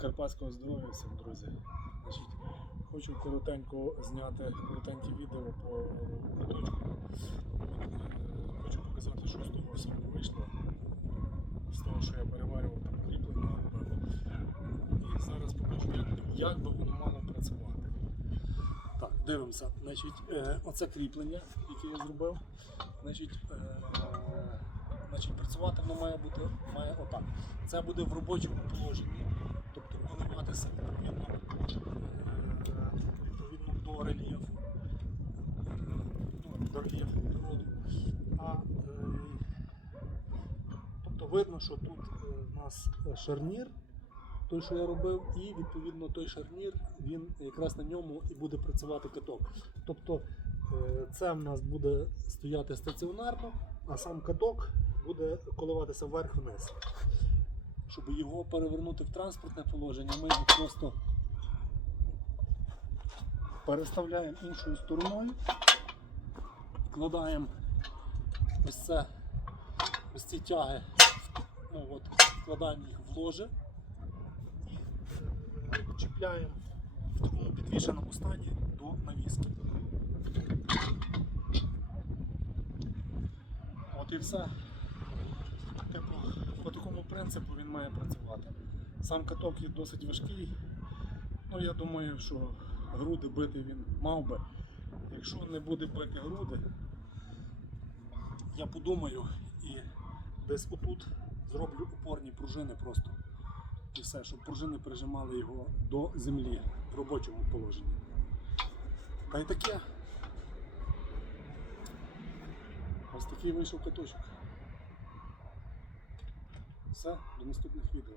Карпатського здоров'я всім, друзі. Значить, хочу коротенько зняти коротеньке відео по куточку. Хочу показати, що з того всього вийшло. З того, що я переварював там кріплення. І зараз покажу, як, як би воно мало працювати. Так, дивимося. Значить, е, оце кріплення, яке я зробив. Значить, е, значить, працювати воно має бути має отак. Це буде в робочому положенні, тобто коливатися відповідно, е, е, ну, до рельєфу природу. А, е, тобто видно, що тут е, у нас е, шарнір, той, що я робив, і відповідно той шарнір, він якраз на ньому і буде працювати каток. Тобто це в нас буде стояти стаціонарно, а сам каток буде коливатися вверх-вниз. Щоб його перевернути в транспортне положення, ми просто переставляємо іншою стороною, вкладаємо ось це, ось ці тяги, ну, от, вкладаємо їх в ложе і чіпляємо в такому підвішеному стані до навіски. От і все. Типу, по такому принципу він має працювати. Сам каток є досить важкий. Ну, я думаю, що груди бити він мав би. Якщо не буде бити груди, я подумаю і десь отут зроблю опорні пружини просто. І все, щоб пружини прижимали його до землі в робочому положенні. Та й таке. Ось такий вийшов каточок. Все, до наступних відео.